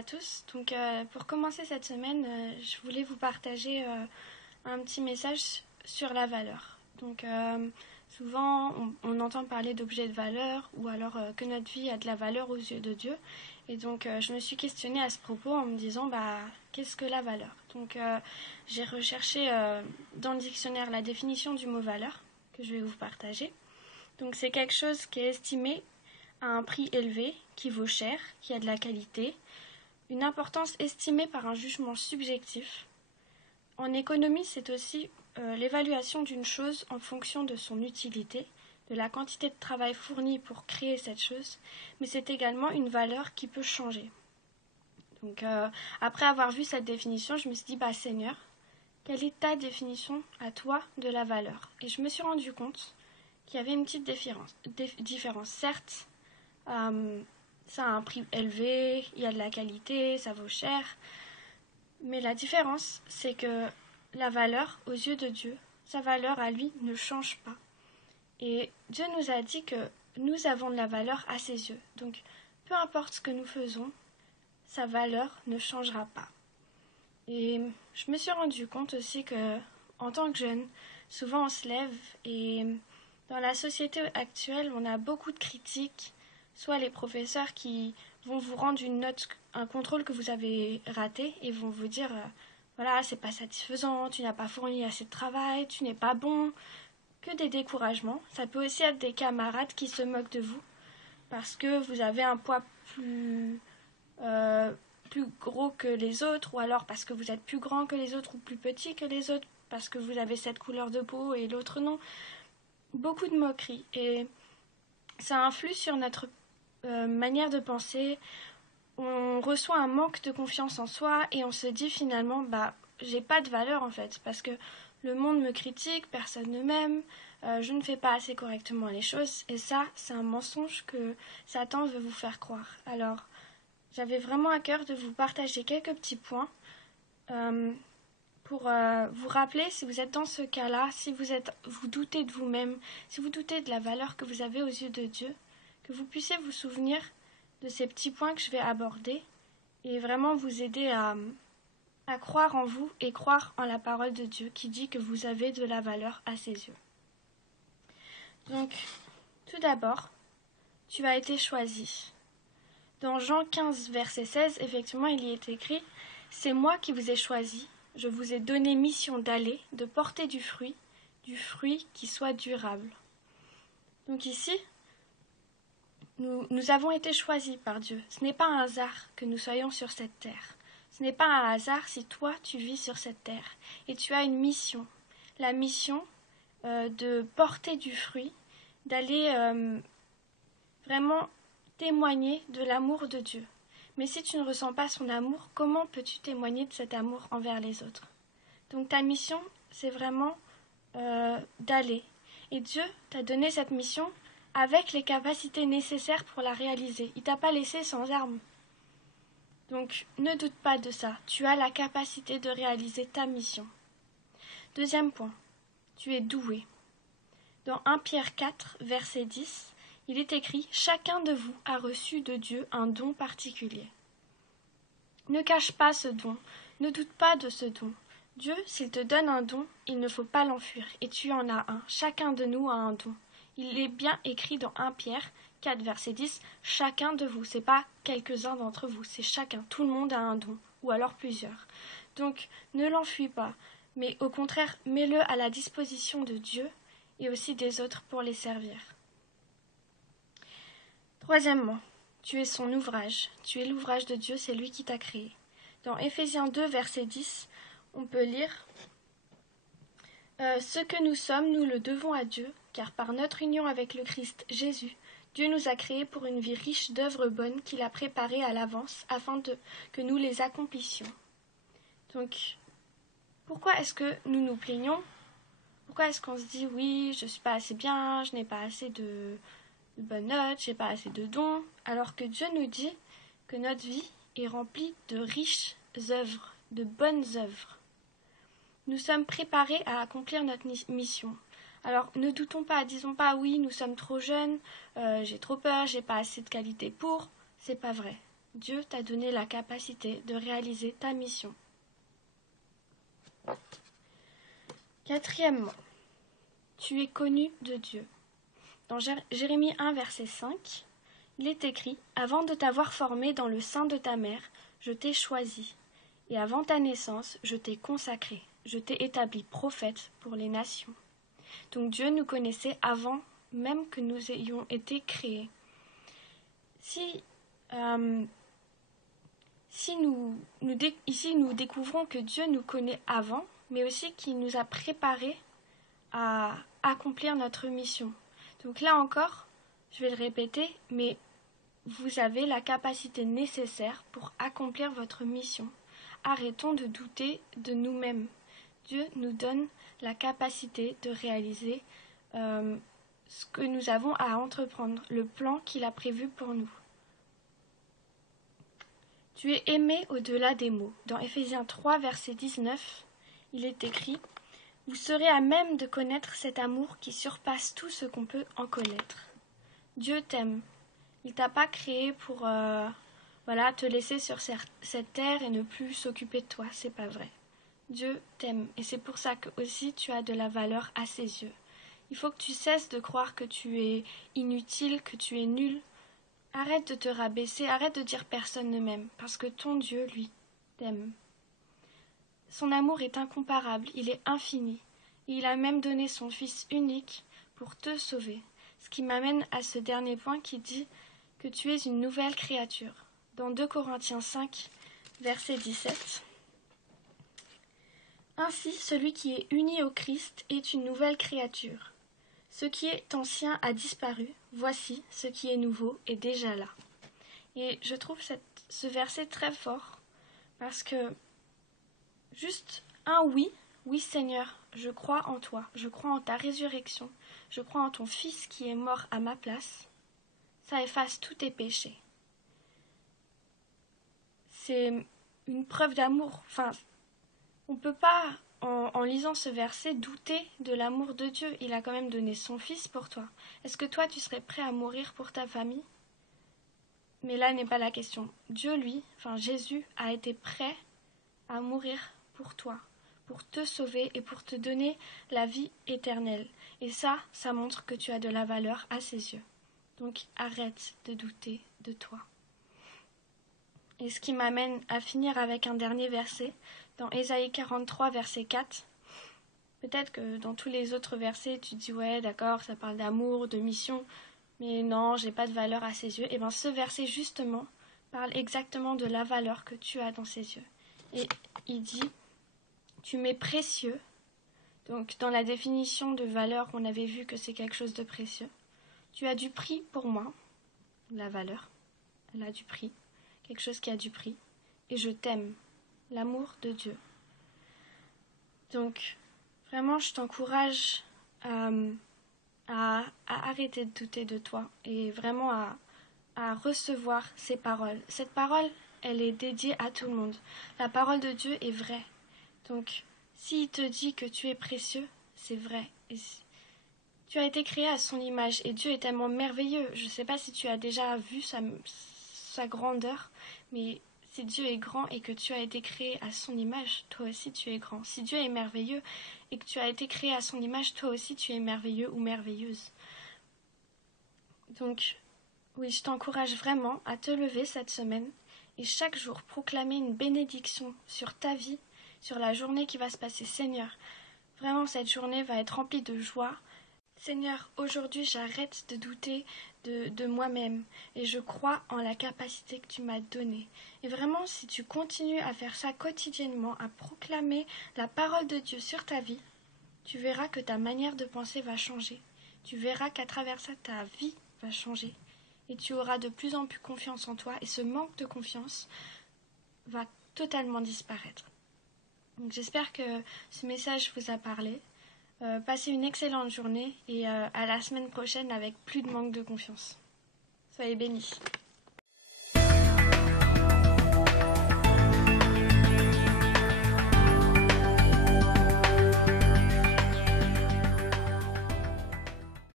à tous. Donc, pour commencer cette semaine, je voulais vous partager un petit message sur la valeur. Donc, souvent, on entend parler d'objets de valeur ou alors que notre vie a de la valeur aux yeux de Dieu. Et donc, je me suis questionnée à ce propos en me disant, qu'est-ce que la valeur? Donc, j'ai recherché dans le dictionnaire la définition du mot valeur que je vais vous partager. Donc, c'est quelque chose qui est estimé à un prix élevé, qui vaut cher, qui a de la qualité, une importance estimée par un jugement subjectif. En économie, c'est aussi l'évaluation d'une chose en fonction de son utilité, de la quantité de travail fourni pour créer cette chose, mais c'est également une valeur qui peut changer. Donc, après avoir vu cette définition, je me suis dit, Seigneur, quelle est ta définition à toi de la valeur? Et je me suis rendu compte qu'il y avait une petite différence. Certes, ça a un prix élevé, il y a de la qualité, ça vaut cher. Mais la différence, c'est que la valeur, aux yeux de Dieu, sa valeur à lui ne change pas. Et Dieu nous a dit que nous avons de la valeur à ses yeux. Donc, peu importe ce que nous faisons, sa valeur ne changera pas. Et je me suis rendu compte aussi que, en tant que jeune, souvent on se lève et dans la société actuelle, on a beaucoup de critiques, soit les professeurs qui vont vous rendre une note, un contrôle que vous avez raté et vont vous dire voilà, c'est pas satisfaisant, tu n'as pas fourni assez de travail, tu n'es pas bon, que des découragements. Ça peut aussi être des camarades qui se moquent de vous parce que vous avez un poids plus gros que les autres, ou alors parce que vous êtes plus grand que les autres ou plus petit que les autres, parce que vous avez cette couleur de peau et l'autre non. Beaucoup de moqueries et ça influe sur notre manière de penser. On reçoit un manque de confiance en soi et on se dit finalement j'ai pas de valeur en fait parce que le monde me critique, personne ne m'aime, je ne fais pas assez correctement les choses et ça c'est un mensonge que Satan veut vous faire croire. Alors j'avais vraiment à cœur de vous partager quelques petits points pour vous rappeler si vous êtes dans ce cas-là, si vous doutez de vous-même, si vous doutez de la valeur que vous avez aux yeux de Dieu, que vous puissiez vous souvenir de ces petits points que je vais aborder et vraiment vous aider à croire en vous et croire en la parole de Dieu qui dit que vous avez de la valeur à ses yeux. Donc, tout d'abord, tu as été choisi. Dans Jean 15, verset 16, effectivement, il y est écrit « C'est moi qui vous ai choisi. Je vous ai donné mission d'aller, de porter du fruit qui soit durable. » Donc ici, nous avons été choisis par Dieu. Ce n'est pas un hasard que nous soyons sur cette terre. Ce n'est pas un hasard si toi, tu vis sur cette terre. Et tu as une mission. La mission de porter du fruit, d'aller vraiment témoigner de l'amour de Dieu. Mais si tu ne ressens pas son amour, comment peux-tu témoigner de cet amour envers les autres? Donc ta mission, c'est vraiment d'aller. Et Dieu t'a donné cette mission avec les capacités nécessaires pour la réaliser. Il t'a pas laissé sans armes. Donc ne doute pas de ça. Tu as la capacité de réaliser ta mission. Deuxième point, tu es doué. Dans 1 Pierre 4, verset 10, il est écrit « Chacun de vous a reçu de Dieu un don particulier. » Ne cache pas ce don, ne doute pas de ce don. Dieu, s'il te donne un don, il ne faut pas l'enfuir, et tu en as un. Chacun de nous a un don. Il est bien écrit dans 1 Pierre 4, verset 10, « Chacun de vous », c'est pas quelques-uns d'entre vous, c'est chacun, tout le monde a un don, ou alors plusieurs. Donc, ne l'enfuis pas, mais au contraire, mets-le à la disposition de Dieu et aussi des autres pour les servir. Troisièmement, tu es son ouvrage. Tu es l'ouvrage de Dieu, c'est lui qui t'a créé. Dans Éphésiens 2, verset 10, on peut lire « Ce que nous sommes, nous le devons à Dieu, car par notre union avec le Christ Jésus, Dieu nous a créés pour une vie riche d'œuvres bonnes qu'il a préparées à l'avance afin que nous les accomplissions. » Donc, pourquoi est-ce que nous nous plaignons? Pourquoi est-ce qu'on se dit « Oui, je ne suis pas assez bien, je n'ai pas assez de bonnes notes, je n'ai pas assez de dons », alors que Dieu nous dit que notre vie est remplie de riches œuvres, de bonnes œuvres. Nous sommes préparés à accomplir notre mission. Alors ne doutons pas, disons pas « Oui, nous sommes trop jeunes, j'ai trop peur, j'ai pas assez de qualité pour », c'est pas vrai. Dieu t'a donné la capacité de réaliser ta mission. Quatrièmement, tu es connu de Dieu. Dans Jérémie 1, verset 5, il est écrit « Avant de t'avoir formé dans le sein de ta mère, je t'ai choisi, et avant ta naissance, je t'ai consacré, je t'ai établi prophète pour les nations. » Donc Dieu nous connaissait avant même que nous ayons été créés. Ici nous découvrons que Dieu nous connaît avant, mais aussi qu'il nous a préparés à accomplir notre mission. Donc là encore, je vais le répéter, mais vous avez la capacité nécessaire pour accomplir votre mission. Arrêtons de douter de nous-mêmes. Dieu nous donne la capacité de réaliser ce que nous avons à entreprendre, le plan qu'il a prévu pour nous. Tu es aimé au-delà des mots. Dans Éphésiens 3, verset 19, il est écrit « Vous serez à même de connaître cet amour qui surpasse tout ce qu'on peut en connaître. » Dieu t'aime. Il t'a pas créé pour te laisser sur cette terre et ne plus s'occuper de toi, c'est pas vrai. Dieu t'aime et c'est pour ça que aussi tu as de la valeur à ses yeux. Il faut que tu cesses de croire que tu es inutile, que tu es nul. Arrête de te rabaisser, arrête de dire personne ne m'aime, parce que ton Dieu, lui, t'aime. Son amour est incomparable, il est infini, et il a même donné son Fils unique pour te sauver. Ce qui m'amène à ce dernier point qui dit que tu es une nouvelle créature. Dans 2 Corinthiens 5, verset 17. Ainsi, celui qui est uni au Christ est une nouvelle créature. Ce qui est ancien a disparu, voici, ce qui est nouveau est déjà là. Et je trouve ce verset très fort, parce que juste un oui, oui Seigneur, je crois en toi, je crois en ta résurrection, je crois en ton Fils qui est mort à ma place, ça efface tous tes péchés. C'est une preuve d'amour. Enfin, on ne peut pas, en lisant ce verset, douter de l'amour de Dieu. Il a quand même donné son Fils pour toi. Est-ce que toi, tu serais prêt à mourir pour ta famille ? Mais là n'est pas la question. Dieu, lui, Jésus, a été prêt à mourir pour toi, pour te sauver et pour te donner la vie éternelle. Et ça montre que tu as de la valeur à ses yeux. Donc arrête de douter de toi. Et ce qui m'amène à finir avec un dernier verset, dans Ésaïe 43, verset 4. Peut-être que dans tous les autres versets, tu te dis « Ouais, d'accord, ça parle d'amour, de mission, mais non, j'ai pas de valeur à ses yeux. » Et bien ce verset, justement, parle exactement de la valeur que tu as dans ses yeux. Et il dit « Tu m'es précieux ». Donc dans la définition de valeur, on avait vu que c'est quelque chose de précieux. Tu as du prix pour moi, la valeur, elle a du prix. Quelque chose qui a du prix, et je t'aime, l'amour de Dieu. Donc, vraiment, je t'encourage à arrêter de douter de toi, et vraiment à recevoir ces paroles. Cette parole, elle est dédiée à tout le monde. La parole de Dieu est vraie. Donc, s'il te dit que tu es précieux, c'est vrai. Et tu as été créé à son image, et Dieu est tellement merveilleux. Je ne sais pas si tu as déjà vu sa grandeur, mais si Dieu est grand et que tu as été créé à son image, toi aussi tu es grand. Si Dieu est merveilleux et que tu as été créé à son image, toi aussi tu es merveilleux ou merveilleuse. Donc, oui, je t'encourage vraiment à te lever cette semaine et chaque jour proclamer une bénédiction sur ta vie, sur la journée qui va se passer. Seigneur, vraiment cette journée va être remplie de joie. Seigneur, aujourd'hui j'arrête de douter de moi-même et je crois en la capacité que tu m'as donnée. Et vraiment, si tu continues à faire ça quotidiennement, à proclamer la parole de Dieu sur ta vie, tu verras que ta manière de penser va changer. Tu verras qu'à travers ça, ta vie va changer. Et tu auras de plus en plus confiance en toi et ce manque de confiance va totalement disparaître. Donc j'espère que ce message vous a parlé. Passez une excellente journée et à la semaine prochaine avec plus de manque de confiance. Soyez bénis.